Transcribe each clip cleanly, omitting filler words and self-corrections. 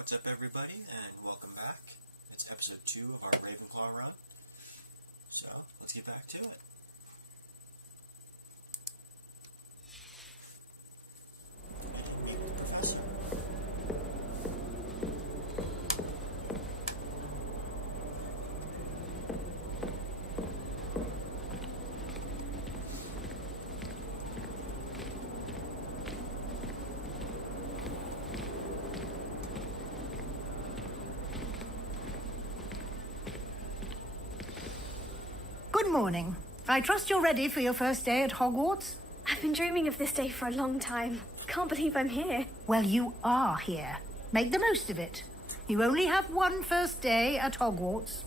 What's up, everybody, and welcome back. It's episode 2 of our Ravenclaw run. So, let's get back to it. Meet the professor. Good morning. I trust you're ready for your first day at Hogwarts? I've been dreaming of this day for a long time. Can't believe I'm here. Well, you are here. Make the most of it. You only have one first day at Hogwarts.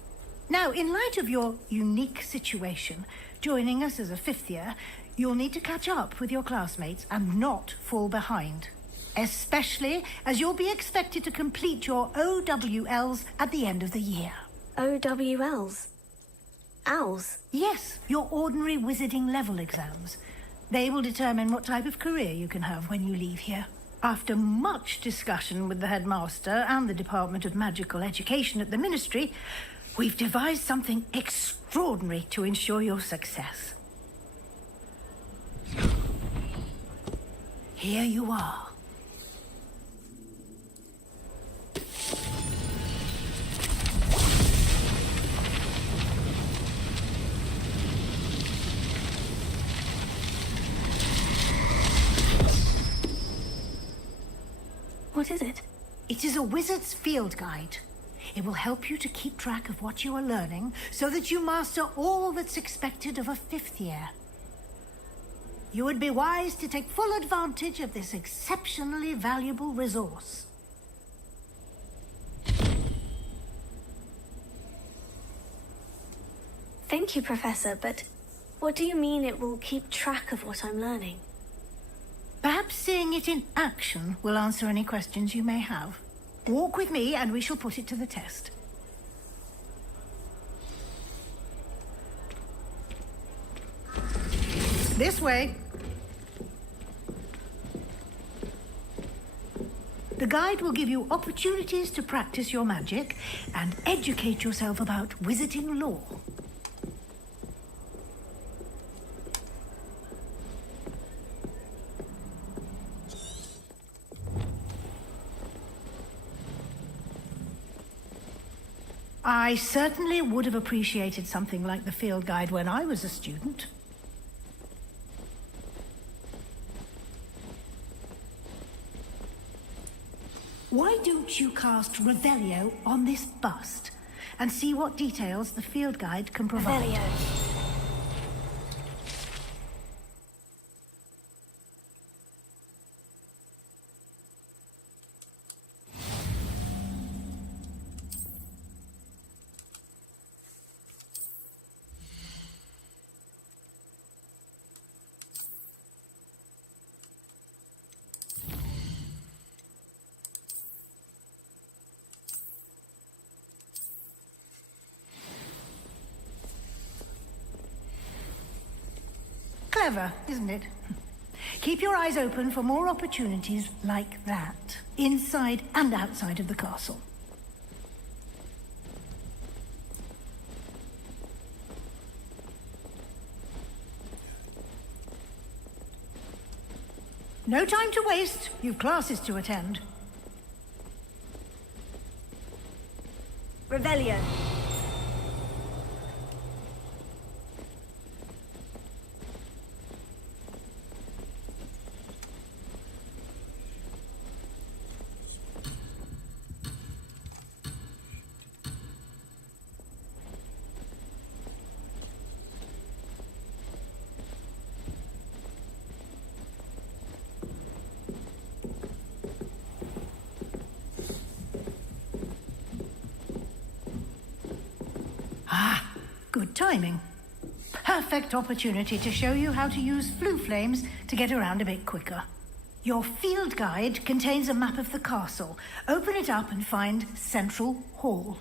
Now, in light of your unique situation, joining us as a fifth year, you'll need to catch up with your classmates and not fall behind. Especially as you'll be expected to complete your OWLs at the end of the year. OWLs? Owls? Yes, your ordinary wizarding level exams. They will determine what type of career you can have when you leave here. After much discussion with the headmaster and the Department of Magical Education at the Ministry, we've devised something extraordinary to ensure your success. Here you are. What is it? It is a wizard's field guide. It will help you to keep track of what you are learning so that you master all that's expected of a fifth year. You would be wise to take full advantage of this exceptionally valuable resource. Thank you, Professor, but what do you mean it will keep track of what I'm learning? Perhaps seeing it in action will answer any questions you may have. Walk with me and we shall put it to the test. This way. The guide will give you opportunities to practice your magic and educate yourself about wizarding lore. I certainly would have appreciated something like the field guide when I was a student. Why don't you cast Revelio on this bust and see what details the field guide can provide? Revelio. Clever, isn't it? Keep your eyes open for more opportunities like that, inside and outside of the castle. No time to waste. You've classes to attend. Revelio. Good timing. Perfect opportunity to show you how to use flue flames to get around a bit quicker. Your field guide contains a map of the castle. Open it up and find Central Hall.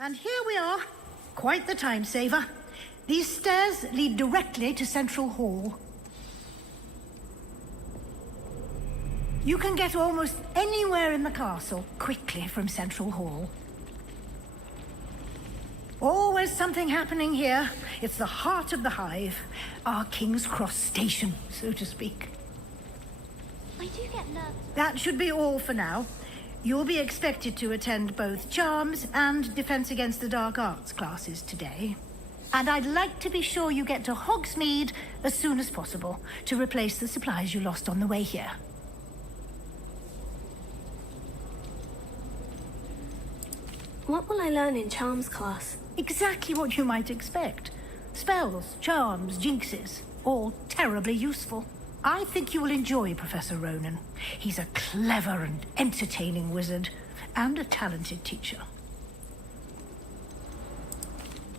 And here we are. Quite the time saver. These stairs lead directly to Central Hall. You can get almost anywhere in the castle quickly from Central Hall. Always something happening here. It's the heart of the hive. Our King's Cross station, so to speak. I do get nervous. That should be all for now. You'll be expected to attend both Charms and Defense Against the Dark Arts classes today. And I'd like to be sure you get to Hogsmeade as soon as possible to replace the supplies you lost on the way here. What will I learn in Charms class? Exactly what you might expect. Spells, charms, jinxes, all terribly useful. I think you will enjoy Professor Ronan. He's a clever and entertaining wizard, and a talented teacher.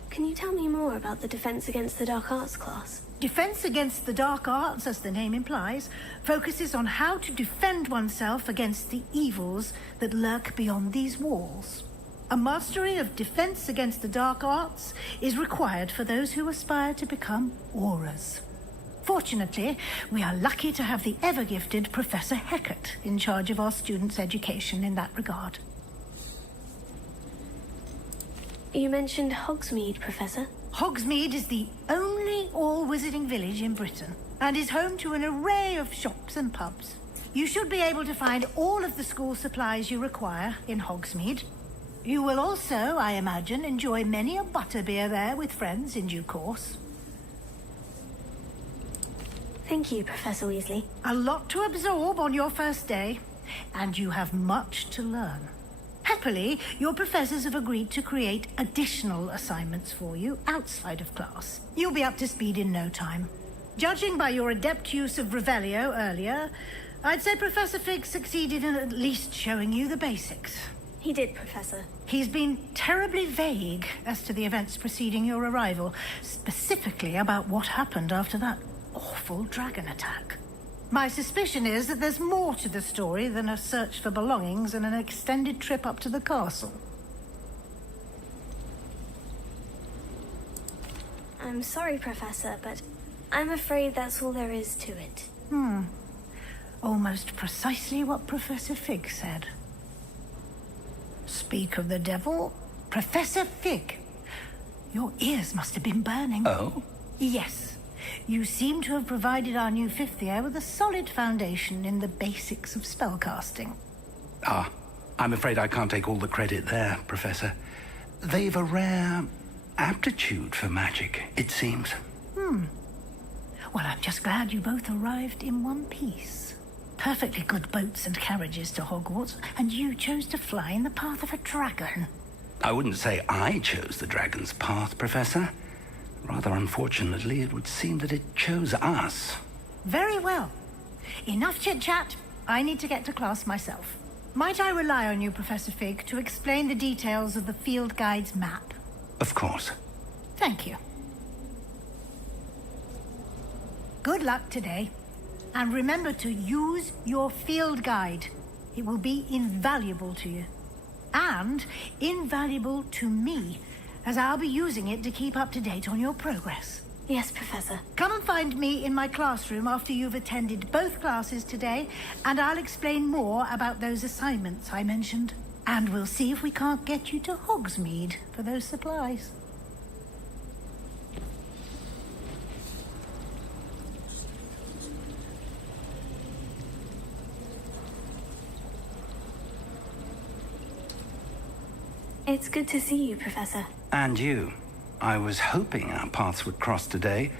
Can you tell me more about the Defense Against the Dark Arts class? Defense Against the Dark Arts, as the name implies, focuses on how to defend oneself against the evils that lurk beyond these walls. A mastery of Defense Against the Dark Arts is required for those who aspire to become auras. Fortunately, we are lucky to have the ever-gifted Professor Hecat in charge of our students' education in that regard. You mentioned Hogsmeade, Professor. Hogsmeade is the only all-wizarding village in Britain and is home to an array of shops and pubs. You should be able to find all of the school supplies you require in Hogsmeade. You will also, I imagine, enjoy many a butterbeer there with friends in due course. Thank you, Professor Weasley. A lot to absorb on your first day, and you have much to learn. Happily, your professors have agreed to create additional assignments for you outside of class. You'll be up to speed in no time. Judging by your adept use of Revelio earlier, I'd say Professor Fig succeeded in at least showing you the basics. He did, Professor. He's been terribly vague as to the events preceding your arrival, specifically about what happened after that awful dragon attack. My suspicion is that there's more to the story than a search for belongings and an extended trip up to the castle. I'm sorry, Professor, but I'm afraid that's all there is to it. Almost precisely what Professor Fig said. Speak of the devil, Professor Fig. Your ears must have been burning. Oh? Yes. You seem to have provided our new fifth year with a solid foundation in the basics of spellcasting. Ah, I'm afraid I can't take all the credit there, Professor. They've a rare aptitude for magic, it seems. Well, I'm just glad you both arrived in one piece. Perfectly good boats and carriages to Hogwarts, and you chose to fly in the path of a dragon. I wouldn't say I chose the dragon's path, Professor. Rather unfortunately, it would seem that it chose us. Very well. Enough chit-chat. I need to get to class myself. Might I rely on you, Professor Fig, to explain the details of the field guide's map? Of course. Thank you. Good luck today. And remember to use your field guide. It will be invaluable to you. And invaluable to me, as I'll be using it to keep up to date on your progress. Yes, Professor. Come and find me in my classroom after you've attended both classes today, and I'll explain more about those assignments I mentioned. And we'll see if we can't get you to Hogsmeade for those supplies. It's good to see you, Professor. And you. I was hoping our paths would cross today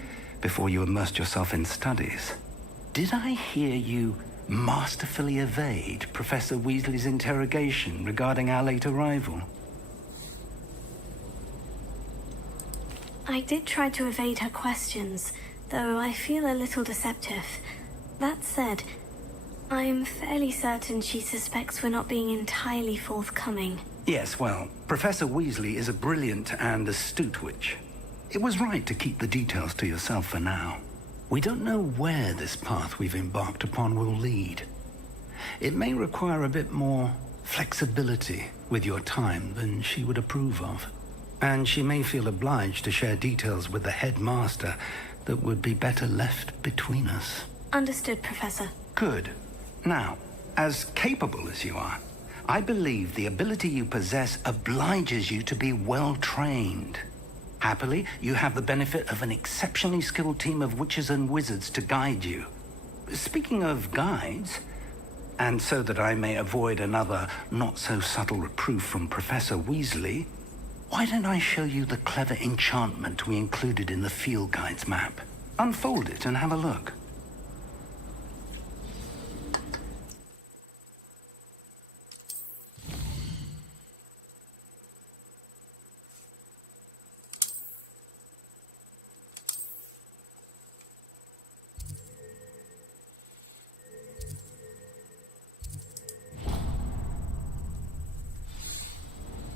before you immersed yourself in studies. Did I hear you masterfully evade Professor Weasley's interrogation regarding our late arrival? I did try to evade her questions, though I feel a little deceptive. That said, I'm fairly certain she suspects we're not being entirely forthcoming. Yes, well, Professor Weasley is a brilliant and astute witch. It was right to keep the details to yourself for now. We don't know where this path we've embarked upon will lead. It may require a bit more flexibility with your time than she would approve of. And she may feel obliged to share details with the headmaster that would be better left between us. Understood, Professor. Good. Now, as capable as you are, I believe the ability you possess obliges you to be well trained. Happily, you have the benefit of an exceptionally skilled team of witches and wizards to guide you. Speaking of guides, and so that I may avoid another not-so-subtle reproof from Professor Weasley, why don't I show you the clever enchantment we included in the field guide's map? Unfold it and have a look.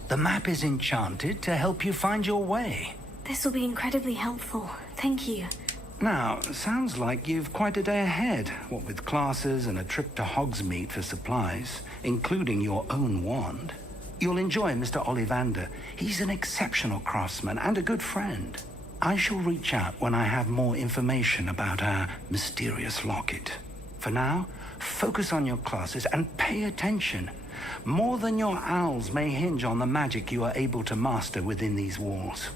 The map is enchanted to help you find your way. This will be incredibly helpful. Thank you. Now, sounds like you've quite a day ahead, what with classes and a trip to Hogsmeade for supplies, including your own wand. You'll enjoy Mr. Ollivander. He's an exceptional craftsman and a good friend. I shall reach out when I have more information about our mysterious locket. For now, focus on your classes and pay attention. More than your owls may hinge on the magic you are able to master within these walls.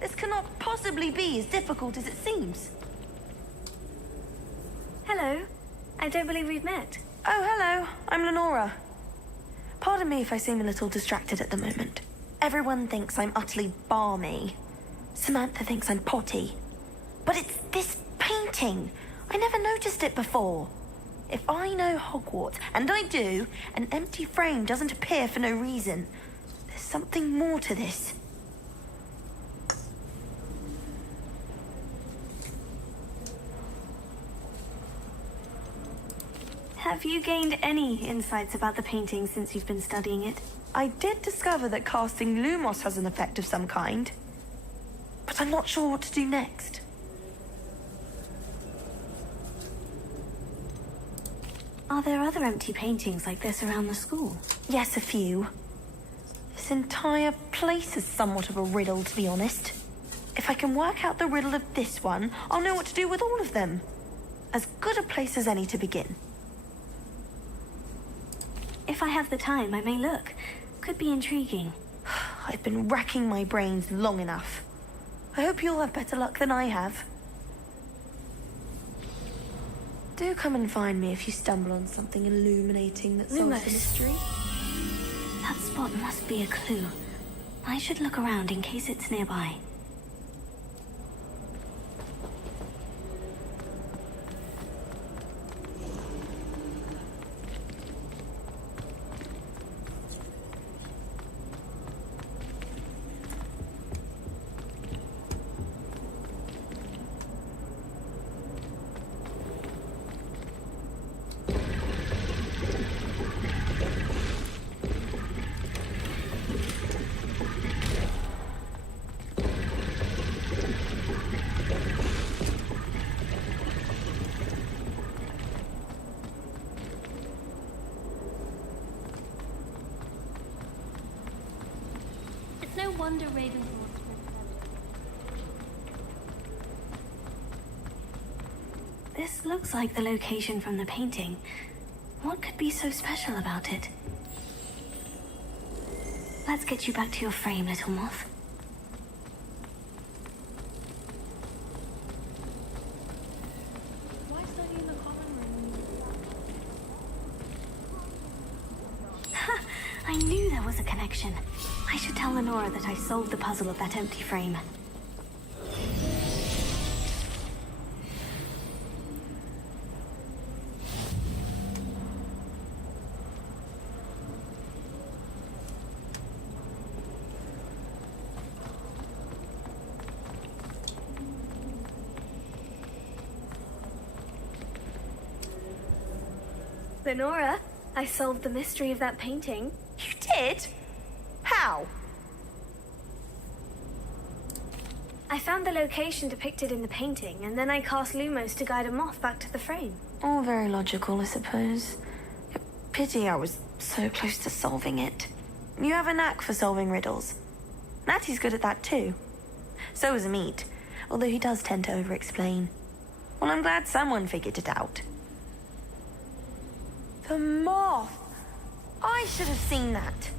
This cannot possibly be as difficult as it seems. Hello. I don't believe we've met. Oh, hello. I'm Lenora. Pardon me if I seem a little distracted at the moment. Everyone thinks I'm utterly balmy. Samantha thinks I'm potty. But it's this painting. I never noticed it before. If I know Hogwarts, and I do, an empty frame doesn't appear for no reason. There's something more to this. Have you gained any insights about the painting since you've been studying it? I did discover that casting Lumos has an effect of some kind. But I'm not sure what to do next. Are there other empty paintings like this around the school? Yes, a few. This entire place is somewhat of a riddle, to be honest. If I can work out the riddle of this one, I'll know what to do with all of them. As good a place as any to begin. If I have the time, I may look. Could be intriguing. I've been racking my brains long enough. I hope you'll have better luck than I have. Do come and find me if you stumble on something illuminating that solves the Lumos. mystery. That spot must be a clue. I should look around in case it's nearby. It's no wonder Ravenclaw. This looks like the location from the painting. What could be so special about it? Let's get you back to your frame, little moth. Why study in the common room? Ha! I knew there was a connection. I should tell Lenora that I solved the puzzle of that empty frame. Lenora, I solved the mystery of that painting. You did? How? I found the location depicted in the painting, and then I cast Lumos to guide a moth back to the frame. All very logical, I suppose. Pity I was so close to solving it. You have a knack for solving riddles. Natty's good at that too. So is Amit, although he does tend to over-explain. Well, I'm glad someone figured it out. The moth! I should have seen that.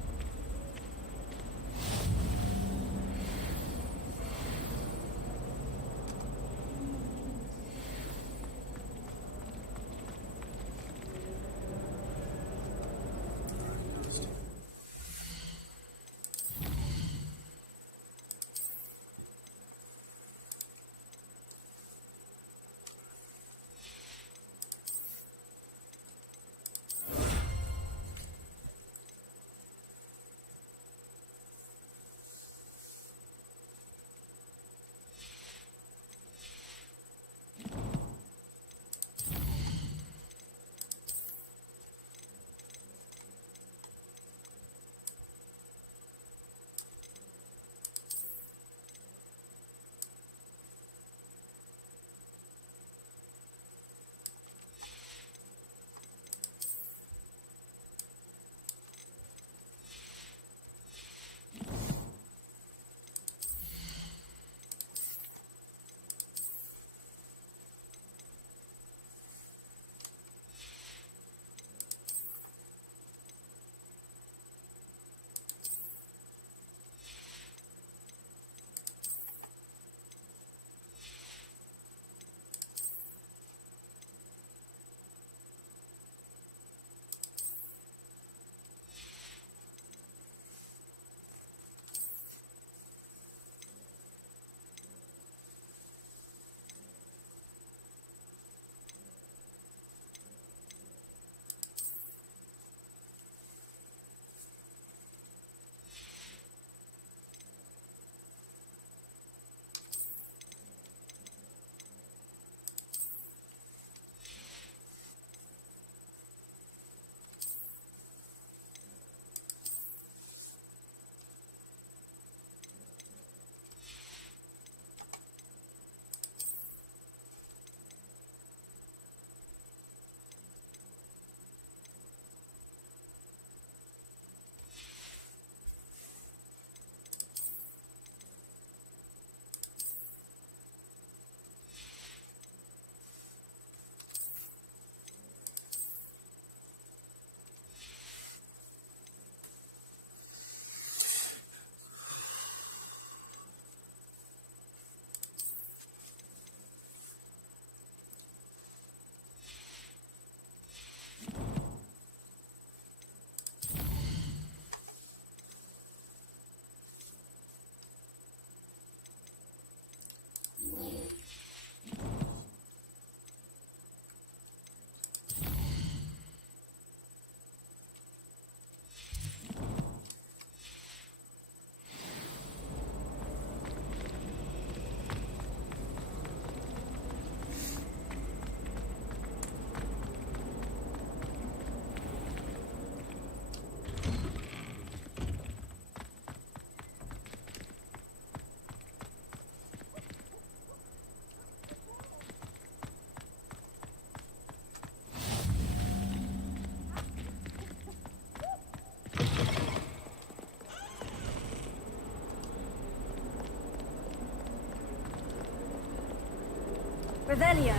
Revelio.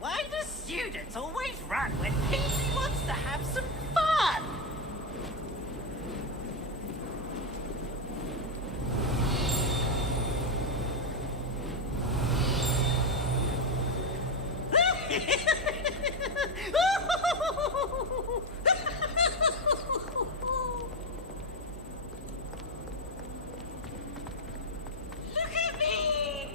Why do students always run when Pacey wants to have some fun? Look at me!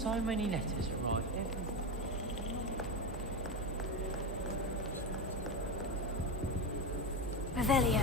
so many letters arrive every... Revelio.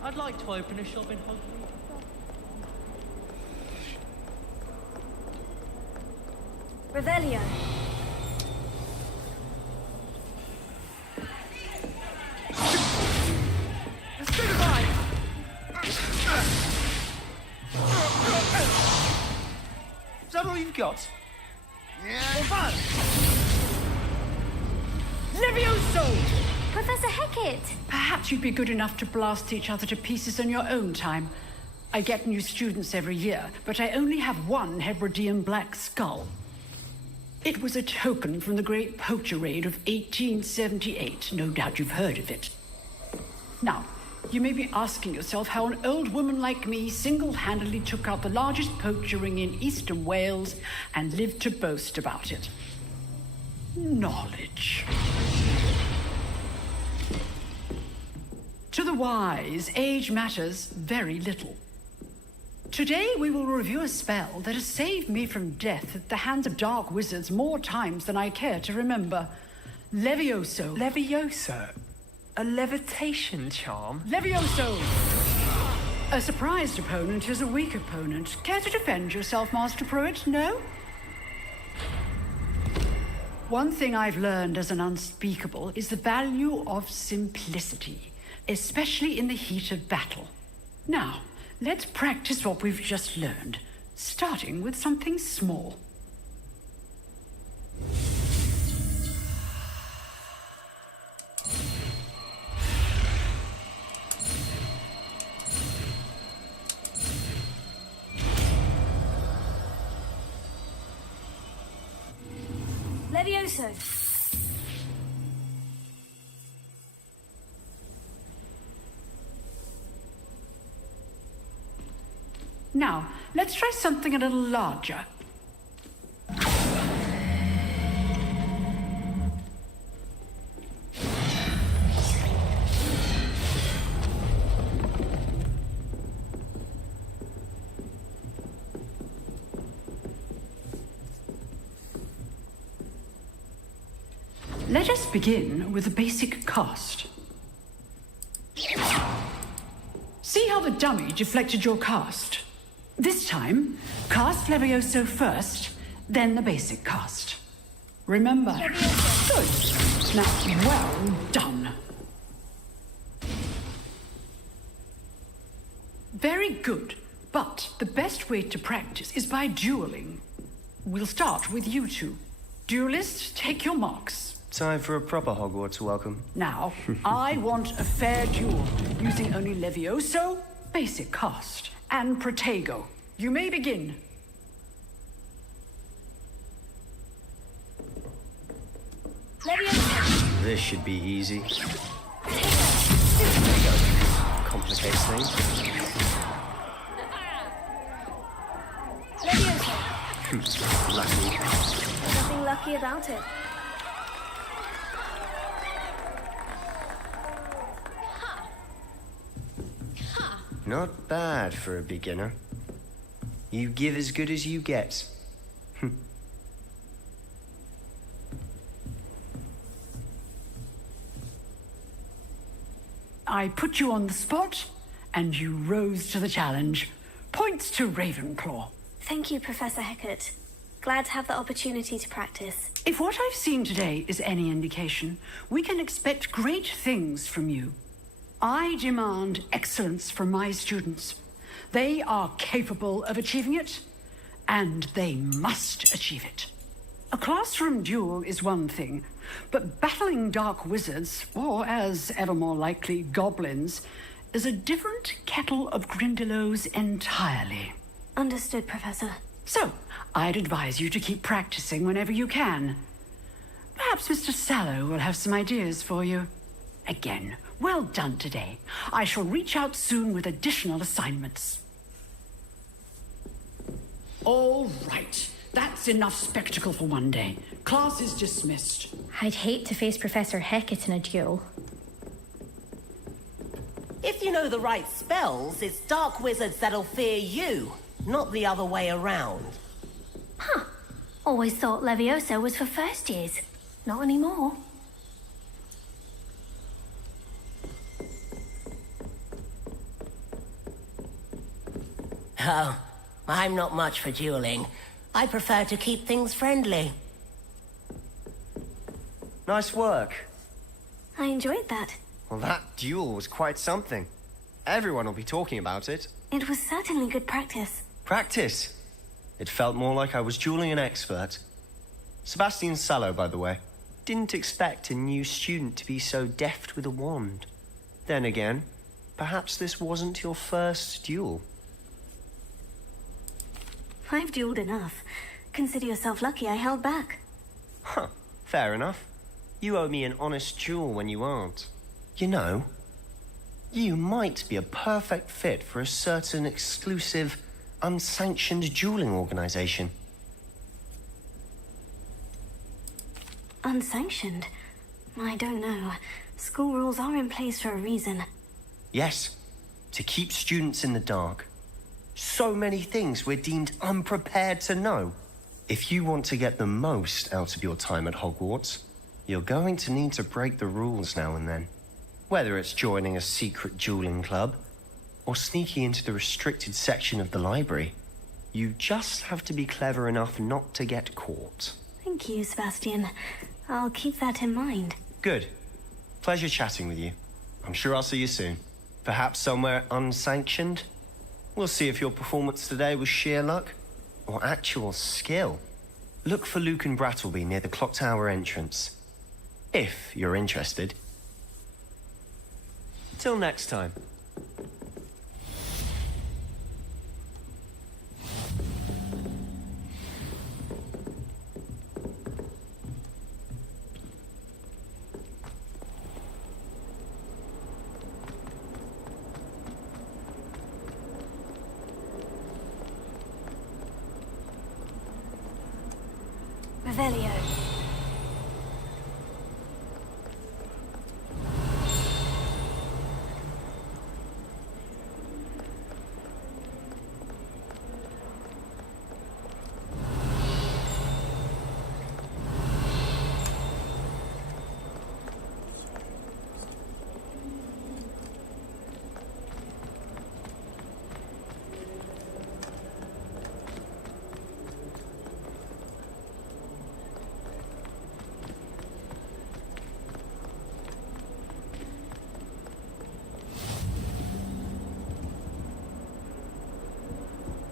I'd like to open a shop in Hogwarts. Revelio. Is that all you've got? Levioso! Professor Hecat! Perhaps you'd be good enough to blast each other to pieces on your own time. I get new students every year, but I only have one Hebridean black skull. It was a token from the Great Poacher Raid of 1878. No doubt you've heard of it. Now, you may be asking yourself how an old woman like me single-handedly took out the largest poacher ring in eastern Wales and lived to boast about it. Knowledge. To the wise, age matters very little. Today we will review a spell that has saved me from death at the hands of dark wizards more times than I care to remember. Levioso. Levioso? A levitation charm? Levioso! A surprised opponent is a weak opponent. Care to defend yourself, Master Pruitt? No? One thing I've learned as an unspeakable is the value of simplicity, especially in the heat of battle. Now, let's practice what we've just learned, starting with something small. Levioso. Now, let's try something a little larger. Let us begin with the basic cast. See how the dummy deflected your cast? This time, cast Levioso first, then the basic cast. Remember? Good. Now, well done. Very good. But the best way to practice is by dueling. We'll start with you two. Duelists, take your marks. Time for a proper Hogwarts welcome. Now, I want a fair duel, using only Levioso, basic cast, and Protego. You may begin. Levioso. This should be easy. Complicates things. Levioso. Lucky. Nothing lucky about it. Not bad for a beginner. You give as good as you get. I put you on the spot, and you rose to the challenge. Points to Ravenclaw. Thank you, Professor Hecat. Glad to have the opportunity to practice. If what I've seen today is any indication, we can expect great things from you. I demand excellence from my students. They are capable of achieving it, and they must achieve it. A classroom duel is one thing, but battling dark wizards, or as ever more likely, goblins, is a different kettle of Grindylows entirely. Understood, Professor. So, I'd advise you to keep practicing whenever you can. Perhaps Mr. Sallow will have some ideas for you. Again, well done today. I shall reach out soon with additional assignments. All right. That's enough spectacle for one day. Class is dismissed. I'd hate to face Professor Hecat in a duel. If you know the right spells, it's dark wizards that'll fear you, not the other way around. Huh. Always thought Leviosa was for first years. Not anymore. Oh, I'm not much for dueling. I prefer to keep things friendly. Nice work. I enjoyed that. Well, that duel was quite something. Everyone will be talking about it. It was certainly good practice. Practice? It felt more like I was dueling an expert. Sebastian Sallow, by the way. Didn't expect a new student to be so deft with a wand. Then again, perhaps this wasn't your first duel. I've dueled enough. Consider yourself lucky I held back. Huh, fair enough. You owe me an honest duel when you aren't. You know, you might be a perfect fit for a certain exclusive, unsanctioned dueling organization. Unsanctioned? I don't know. School rules are in place for a reason. Yes, to keep students in the dark. So many things we're deemed unprepared to know. If you want to get the most out of your time at Hogwarts, you're going to need to break the rules now and then. Whether it's joining a secret dueling club, or sneaking into the restricted section of the library, you just have to be clever enough not to get caught. Thank you, Sebastian. I'll keep that in mind. Good. Pleasure chatting with you. I'm sure I'll see you soon. Perhaps somewhere unsanctioned? We'll see if your performance today was sheer luck or actual skill. Look for Luke and Brattleby near the clock tower entrance. If you're interested. Till next time. Revelio.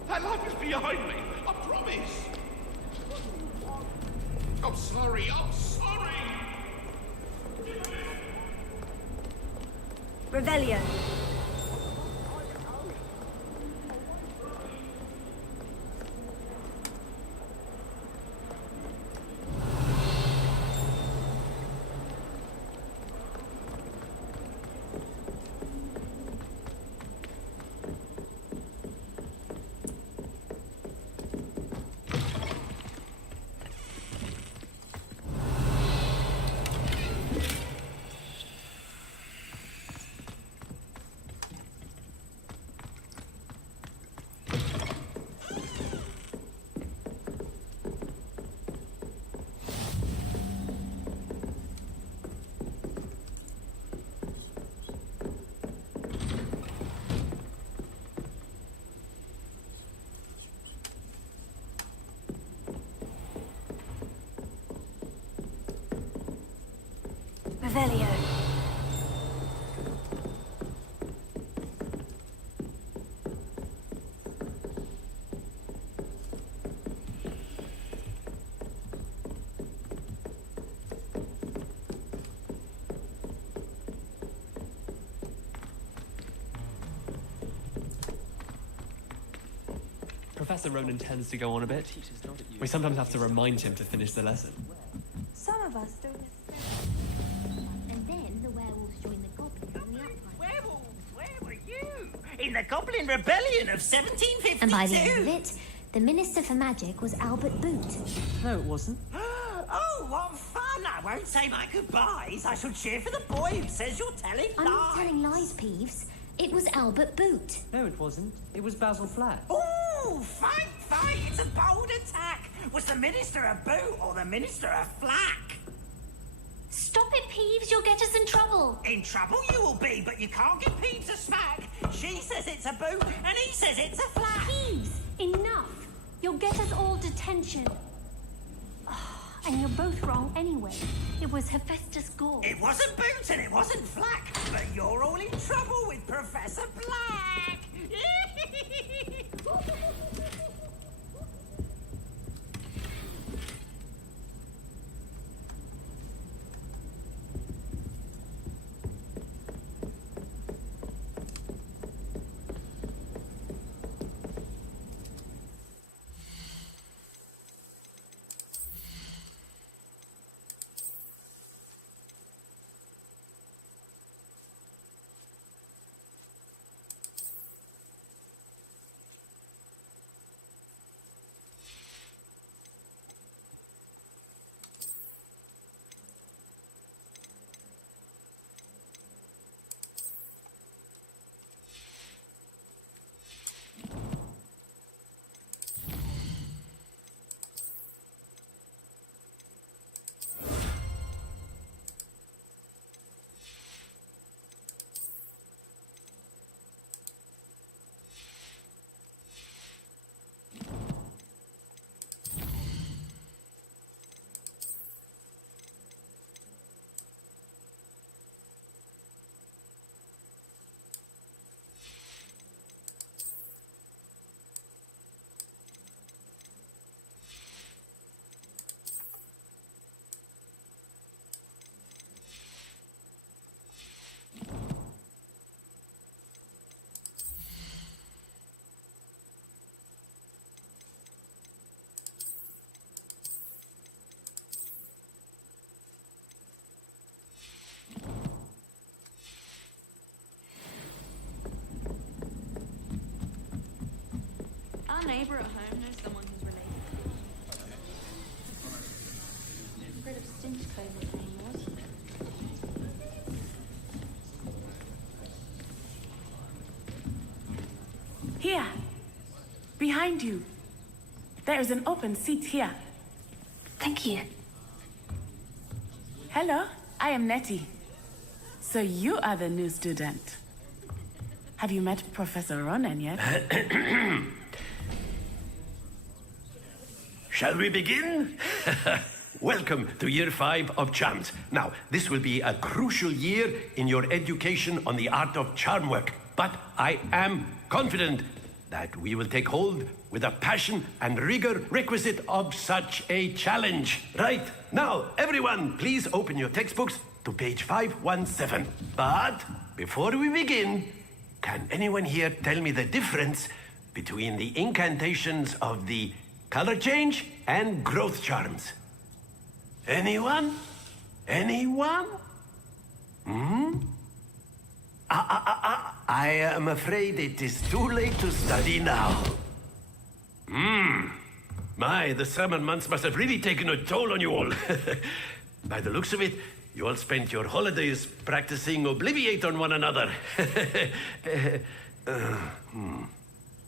That life is behind me, I promise. I'm sorry, I'm sorry. Revelio. Revelio. Professor Ronan tends to go on a bit. We sometimes have to remind him to finish the lesson. Some of us don't. And then the werewolves joined the goblins on the upline. Werewolves, where were you? In the Goblin Rebellion of 1752. And by the end of it, the Minister for Magic was Albert Boot. No, it wasn't. Oh, what fun! I won't say my goodbyes. I shall cheer for the boy who says you're telling I'm lies. not telling lies, Peeves. It was Albert Boot. No, it wasn't. It was Basil Flack. Ooh, fight! It's a bold attack. Was the Minister a boot or the Minister a flack? Stop it, Peeves. You'll get us in trouble. In trouble you will be, but you can't give Peeves a smack. She says it's a boot and he says it's a flack. Peeves, enough. You'll get us all detention. And you're both wrong anyway. It was Hephaestus Gore. It wasn't boot and it wasn't flack, but you're all in trouble with Professor Black. Our neighbour at home knows someone who's related. Rid of Stinchcove's name was. Here. Behind you. There is an open seat here. Thank you. Hello, I am Nettie. So you are the new student. Have you met Professor Ronan yet? Shall we begin? Welcome to Year 5 of Charms. Now, this will be a crucial year in your education on the art of charm work. But I am confident that we will take hold with the passion and rigor requisite of such a challenge. Right, now, everyone, please open your textbooks to page 517. But before we begin, can anyone here tell me the difference between the incantations of the color change and growth charms? Anyone? Anyone? I am afraid it is too late to study now. My, the summer months must have really taken a toll on you all. By the looks of it, you all spent your holidays practicing Obliviate on one another.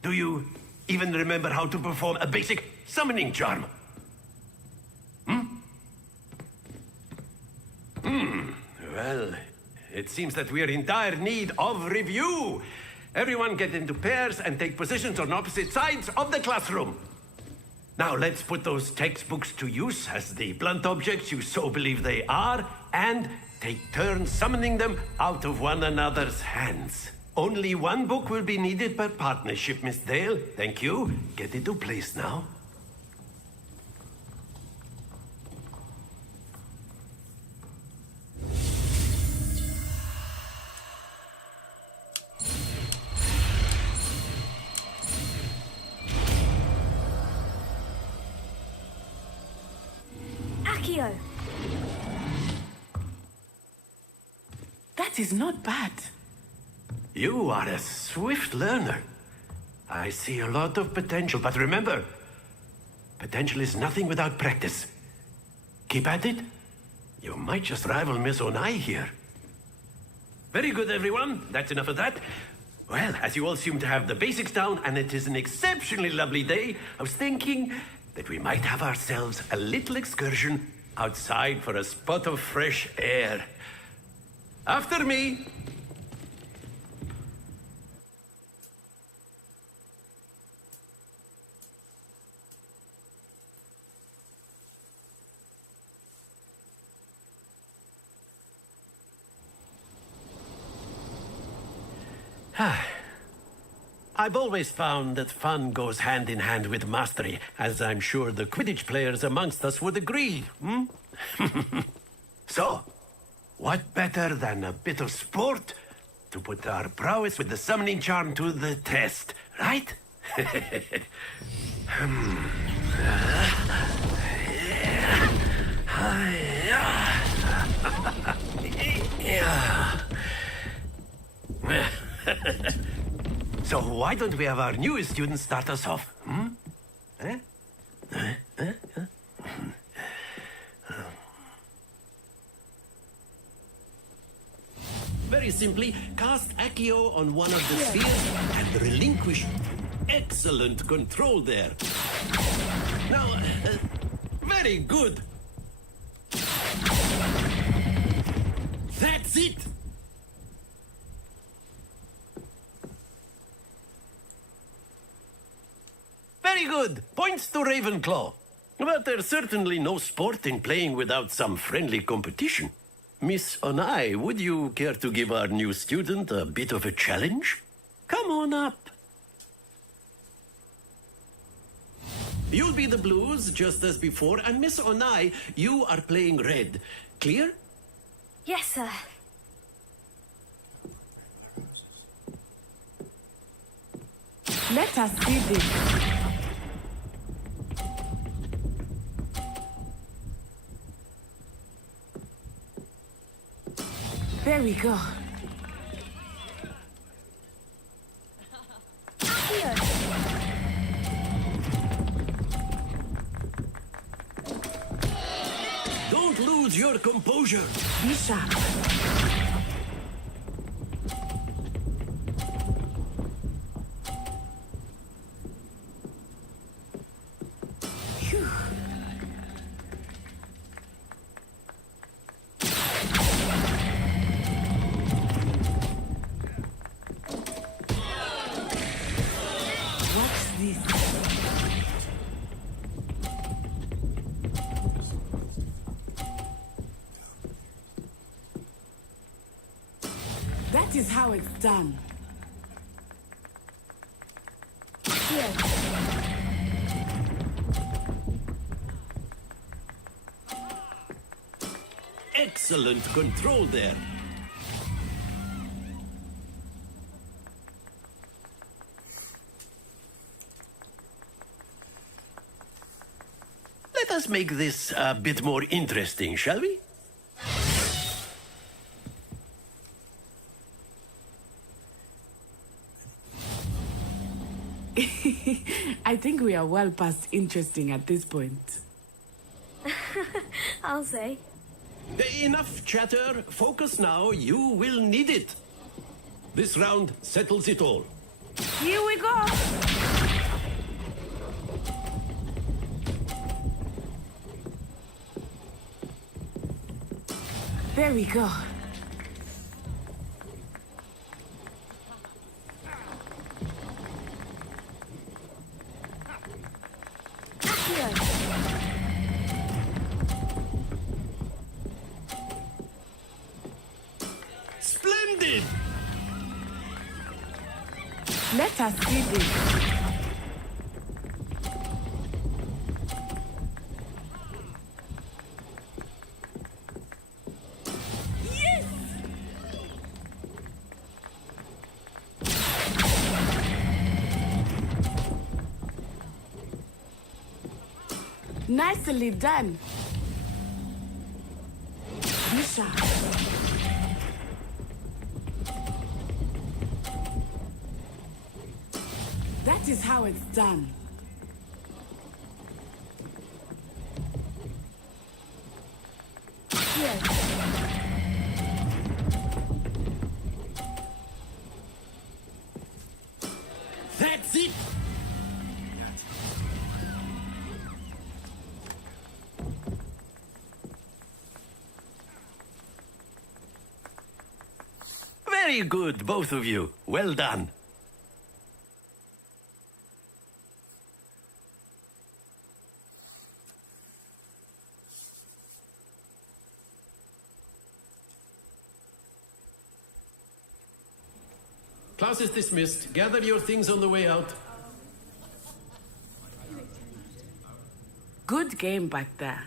Do you even remember how to perform a basic summoning charm? Well, it seems that we are in dire need of review. Everyone get into pairs and take positions on opposite sides of the classroom. Now let's put those textbooks to use as the blunt objects you so believe they are, and take turns summoning them out of one another's hands. Only one book will be needed per partnership, Miss Dale. Thank you. Get into place now. go. That is not bad. You are a swift learner. I see a lot of potential, but remember, potential is nothing without practice. Keep at it. You might just rival Miss Onai here. Very good, everyone. That's enough of that. Well, as you all seem to have the basics down, and it is an exceptionally lovely day, I was thinking that we might have ourselves a little excursion outside for a spot of fresh air. After me. I've always found that fun goes hand in hand with mastery, as I'm sure the Quidditch players amongst us would agree. So, what better than a bit of sport to put our prowess with the summoning charm to the test, right? So why don't we have our newest student start us off? Very simply, cast Accio on one of the spheres and relinquish. Excellent control there. Now, very good. That's it. Very good. Points to Ravenclaw. But there's certainly no sport in playing without some friendly competition. Miss Onai, would you care to give our new student a bit of a challenge? Come on up. You'll be the blues, just as before, and Miss Onai, you are playing red. Clear? Yes, sir. Let us see this. There we go. Here. Don't lose your composure. Be sharp. That is how it's done. Here. Excellent control there. Let us make this a bit more interesting, shall we? I think we are well past interesting at this point. I'll say. Enough chatter. Focus now. You will need it. This round settles it all. Here we go. There we go. Here. Splendid! Let us see this. Yes! Nicely done. sharp. That is how it's done. That's it! Very good, both of you. Well done. Class is dismissed. Gather your things on the way out. Good game back there.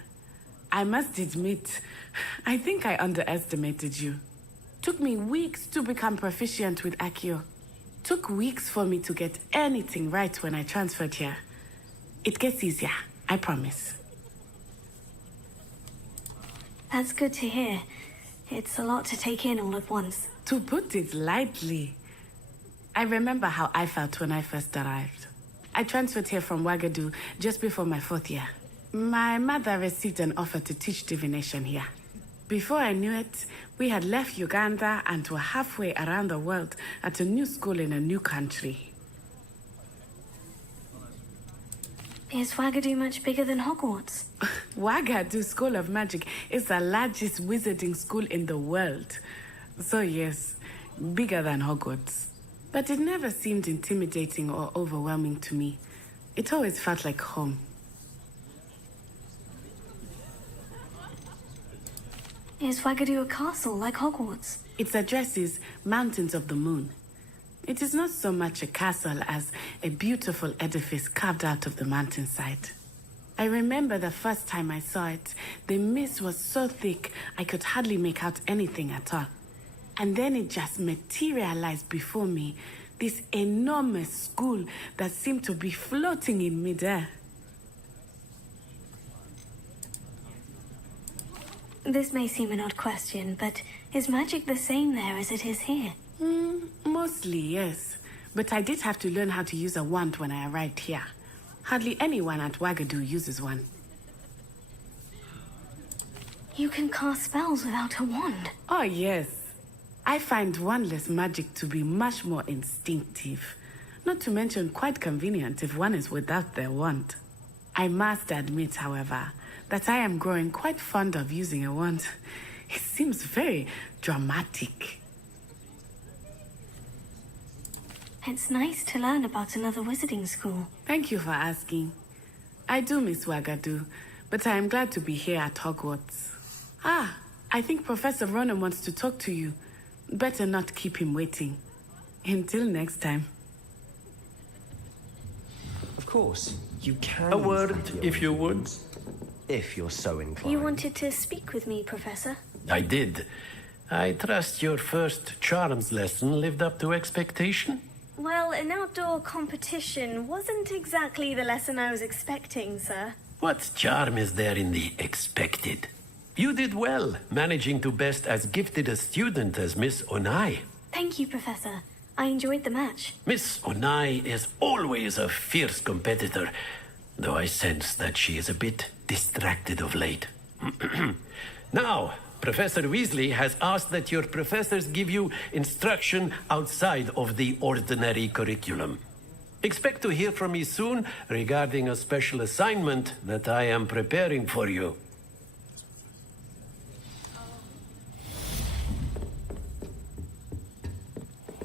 I must admit, I think I underestimated you. Took me weeks to become proficient with Accio. Took weeks for me to get anything right when I transferred here. It gets easier, I promise. That's good to hear. It's a lot to take in all at once. To put it lightly, I remember how I felt when I first arrived. I transferred here from Ouagadougou just before my 4th year. My mother received an offer to teach divination here. Before I knew it, we had left Uganda and were halfway around the world at a new school in a new country. Is Ouagadougou much bigger than Hogwarts? Ouagadougou School of Magic is the largest wizarding school in the world. So yes, bigger than Hogwarts. But it never seemed intimidating or overwhelming to me. It always felt like home. Is Ouagadougou a castle like Hogwarts? Its address is Mountains of the Moon. It is not so much a castle as a beautiful edifice carved out of the mountainside. I remember the first time I saw it, the mist was so thick I could hardly make out anything at all. And then it just materialized before me, this enormous school that seemed to be floating in midair. This may seem an odd question, but is magic the same there as it is here? Mostly, yes. But I did have to learn how to use a wand when I arrived here. Hardly anyone at Ouagadougou uses one. You can cast spells without a wand? Oh, yes. I find wandless magic to be much more instinctive. Not to mention quite convenient if one is without their wand. I must admit, however, that I am growing quite fond of using a wand. It seems very dramatic. It's nice to learn about another wizarding school. Thank you for asking. I do miss Ouagadougou, but I am glad to be here at Hogwarts. Ah, I think Professor Ronan wants to talk to you. Better not keep him waiting. Until next time. Of course, you can. A word, if you would. If you're so inclined. You wanted to speak with me, Professor? I did. I trust your first charms lesson lived up to expectation? Well, an outdoor competition wasn't exactly the lesson I was expecting, sir. What charm is there in the expected? You did well, managing to best as gifted a student as Miss Onai. Thank you, Professor. I enjoyed the match. Miss Onai is always a fierce competitor, though I sense that she is a bit distracted of late. Now, Professor Weasley has asked that your professors give you instruction outside of the ordinary curriculum. Expect to hear from me soon regarding a special assignment that I am preparing for you.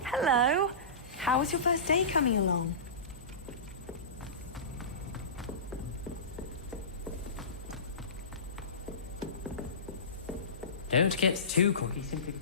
Hello. How was your first day coming along? Don't get too cocky, simply.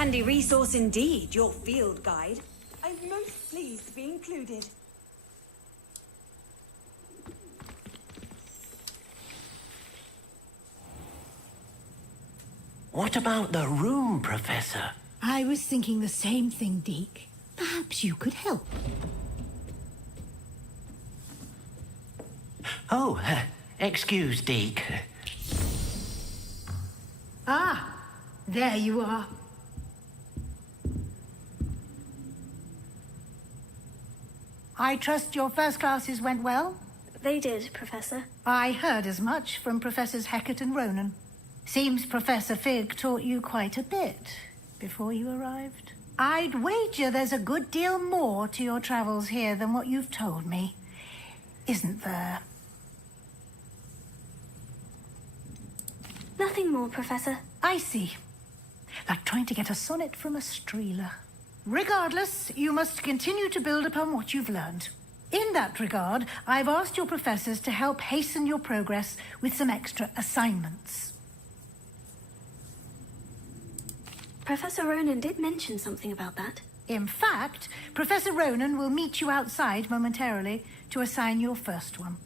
handy resource indeed, your field guide. I'm most pleased to be included. What about the room, Professor? I was thinking the same thing, Deke. Perhaps you could help. Oh, excuse, Deke. Ah, there you are. I trust your first classes went well? They did, Professor. I heard as much from Professors Hecat and Ronan. Seems Professor Fig taught you quite a bit before you arrived. I'd wager there's a good deal more to your travels here than what you've told me. Isn't there? Nothing more, Professor. I see. Like trying to get a sonnet from a streeler. Regardless, you must continue to build upon what you've learned. In that regard, I've asked your professors to help hasten your progress with some extra assignments. Professor Ronan did mention something about that. In fact, Professor Ronan will meet you outside momentarily to assign your first one.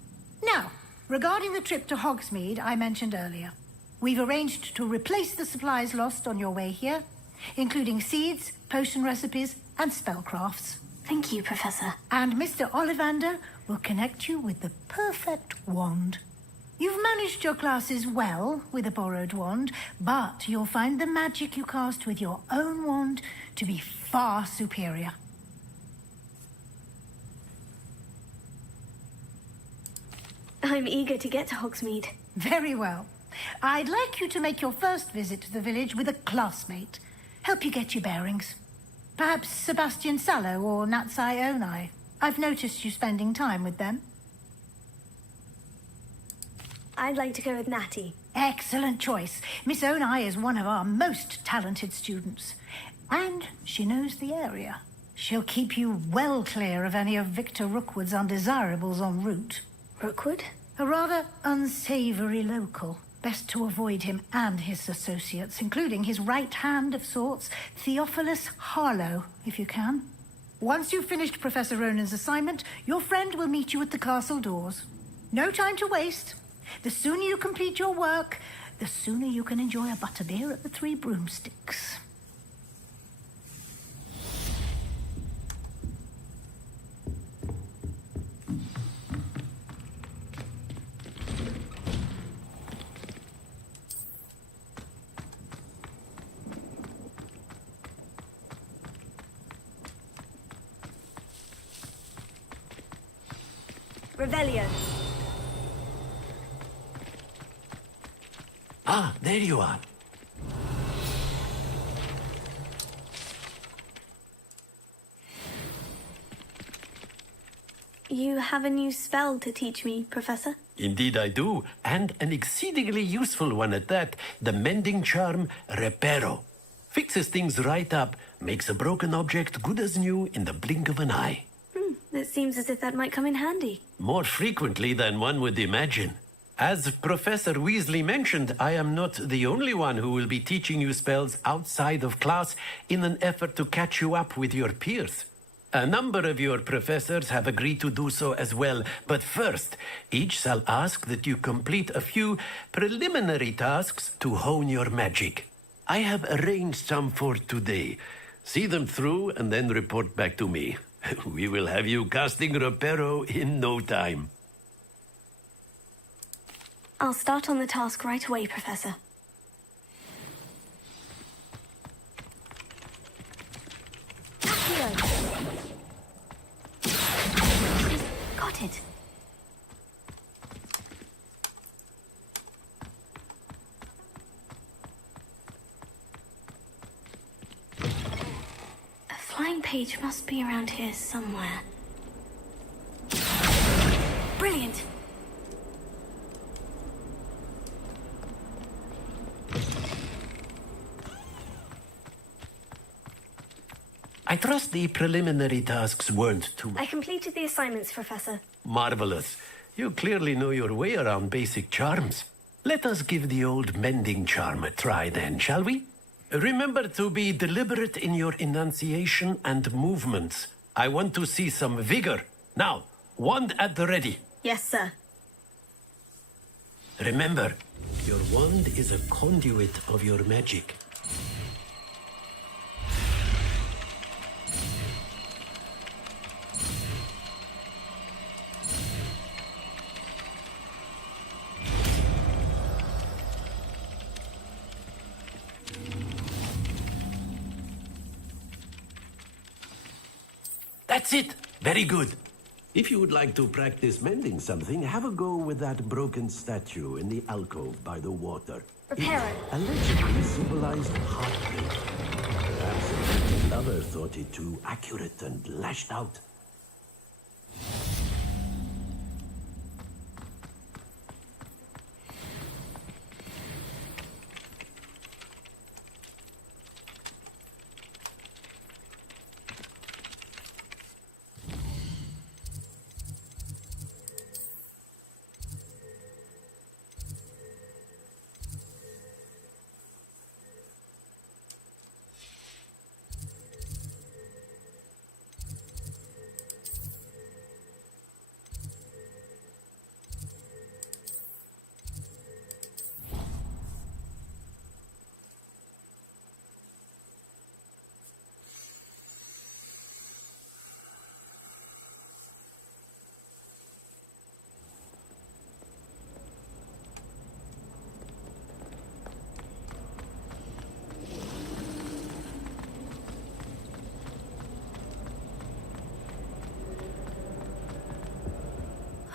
Now, regarding the trip to Hogsmeade I mentioned earlier, we've arranged to replace the supplies lost on your way here, including seeds, potion recipes, and spellcrafts. Thank you, Professor. And Mr. Ollivander will connect you with the perfect wand. You've managed your classes well with a borrowed wand, but you'll find the magic you cast with your own wand to be far superior. I'm eager to get to Hogsmeade. Very well. I'd like you to make your first visit to the village with a classmate. Help you get your bearings. Perhaps Sebastian Sallow or Natsai Onai. I've noticed you spending time with them. I'd like to go with Natty. Excellent choice. Miss Onai is one of our most talented students. And she knows the area. She'll keep you well clear of any of Victor Rookwood's undesirables en route. Rookwood? A rather unsavory local. Best to avoid him and his associates, including his right hand of sorts, Theophilus Harlow, if you can. Once you've finished Professor Ronan's assignment, your friend will meet you at the castle doors. No time to waste. The sooner you complete your work, the sooner you can enjoy a butterbeer at the Three Broomsticks. Revelio. Ah, there you are. You have a new spell to teach me, Professor? Indeed I do, and an exceedingly useful one at that. The mending charm, Reparo. Fixes things right up, makes a broken object good as new in the blink of an eye. It seems as if that might come in handy. More frequently than one would imagine. As Professor Weasley mentioned, I am not the only one who will be teaching you spells outside of class in an effort to catch you up with your peers. A number of your professors have agreed to do so as well, but first, each shall ask that you complete a few preliminary tasks to hone your magic. I have arranged some for today. See them through and then report back to me. We will have you casting Reparo in no time. I'll start on the task right away, Professor. Got it. A flying page must be around here somewhere. Brilliant! I trust the preliminary tasks weren't too I completed the assignments, Professor. marvelous. You clearly know your way around basic charms. Let us give the old mending charm a try then, shall we? Remember to be deliberate in your enunciation and movements. I want to see some vigor. Now, wand at the ready. Yes, sir. Remember, your wand is a conduit of your magic. That's it. Very good. If you would like to practice mending something, have a go with that broken statue in the alcove by the water. Repair it. Allegedly symbolized heartbreak. Perhaps a wicked lover thought it too accurate and lashed out.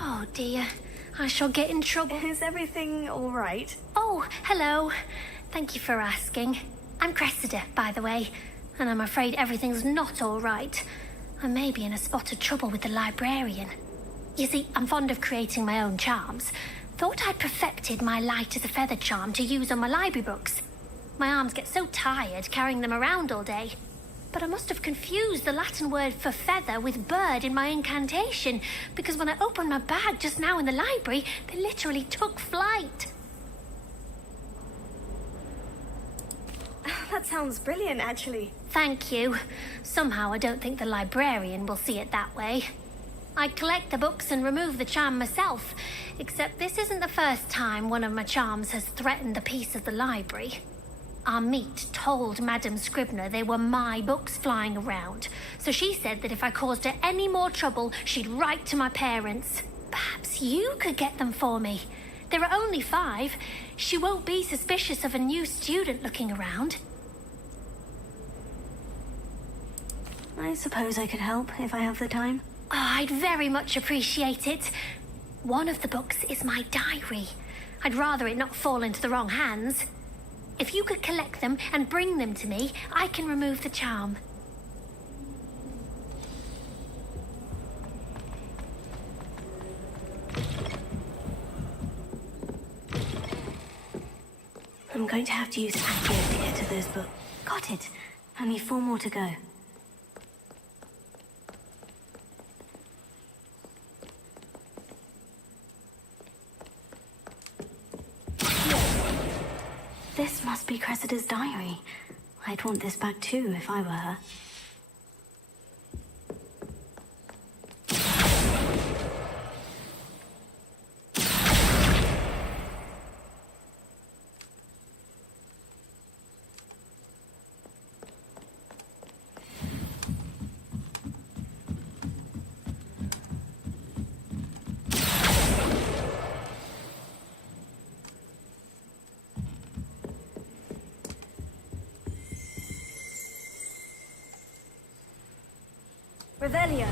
Oh dear, I shall get in trouble. Is everything all right? Oh, hello. Thank you for asking. I'm Cressida, by the way, and I'm afraid everything's not all right. I may be in a spot of trouble with the librarian. You see, I'm fond of creating my own charms. Thought I'd perfected my light as a feather charm to use on my library books. My arms get so tired carrying them around all day. But I must have confused the Latin word for feather with bird in my incantation, because when I opened my bag just now in the library, they literally took flight. That sounds brilliant, actually. Thank you. Somehow I don't think the librarian will see it that way. I collect the books and remove the charm myself, except this isn't the first time one of my charms has threatened the peace of the library. Our meet told Madame Scribner they were my books flying around, so she said that if I caused her any more trouble, she'd write to my parents. Perhaps you could get them for me. There are only 5. She won't be suspicious of a new student looking around. I suppose I could help if I have the time. Oh, I'd very much appreciate it. One of the books is my diary. I'd rather it not fall into the wrong hands. If you could collect them and bring them to me, I can remove the charm. I'm going to have to use Accio to get to those books. Got it. Only 4 more to go. This must be Cressida's diary. I'd want this back too if I were her. Revelio.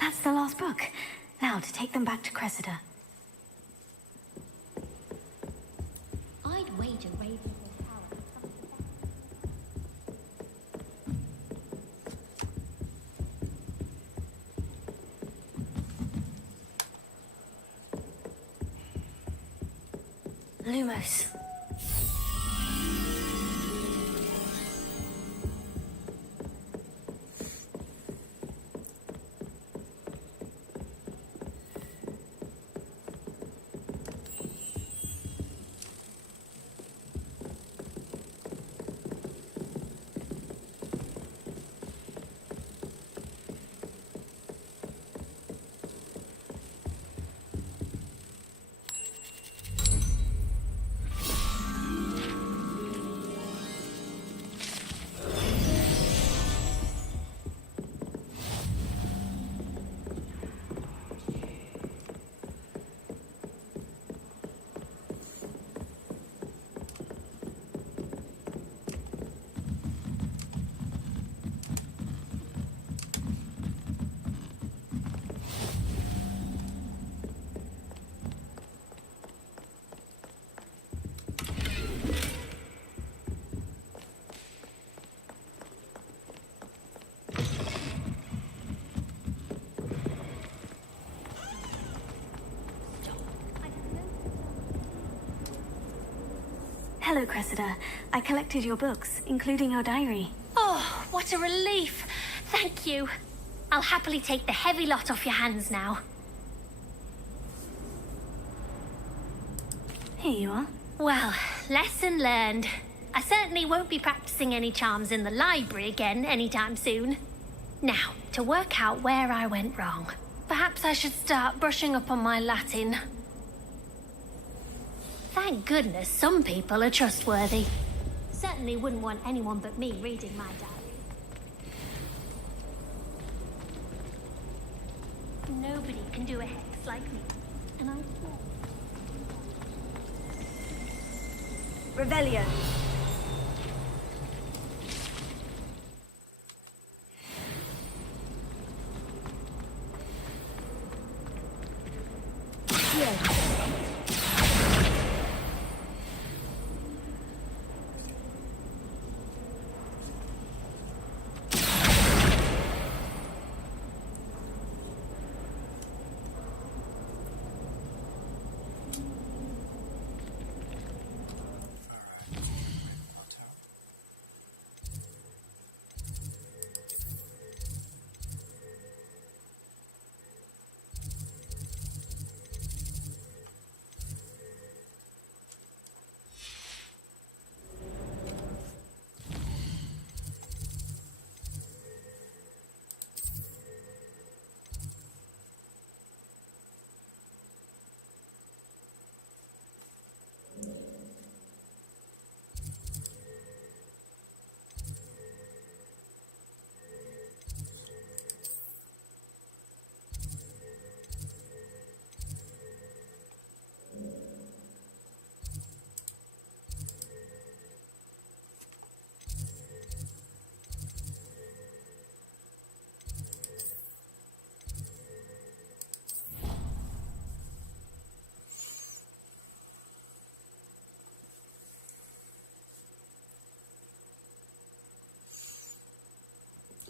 That's the last book. Now to take them back to Cressida. I'd wager Ravenclaw power. Lumos. Hello, Cressida. I collected your books, including your diary. Oh, what a relief. Thank you. I'll happily take the heavy lot off your hands now. Here you are. Well, lesson learned. I certainly won't be practicing any charms in the library again anytime soon. Now, to work out where I went wrong. Perhaps I should start brushing up on my Latin. Thank goodness some people are trustworthy. Certainly wouldn't want anyone but me reading my diary. Nobody can do a hex like me. And I'm... Revelio.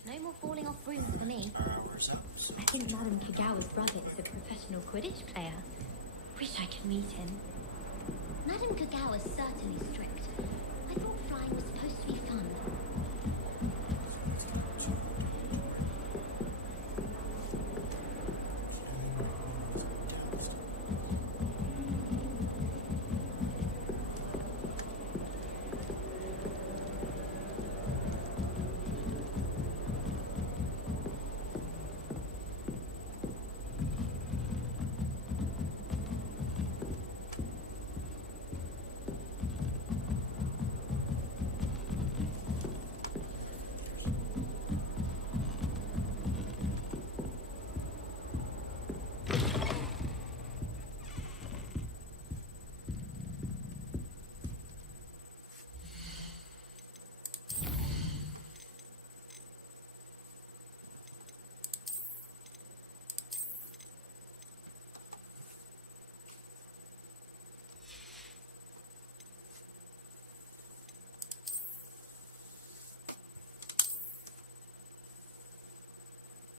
No more falling off brooms for me. Where's that? I think Madame Kagawa's brother is a professional Quidditch player. Wish I could meet him. Madame Kagawa's certainly strict.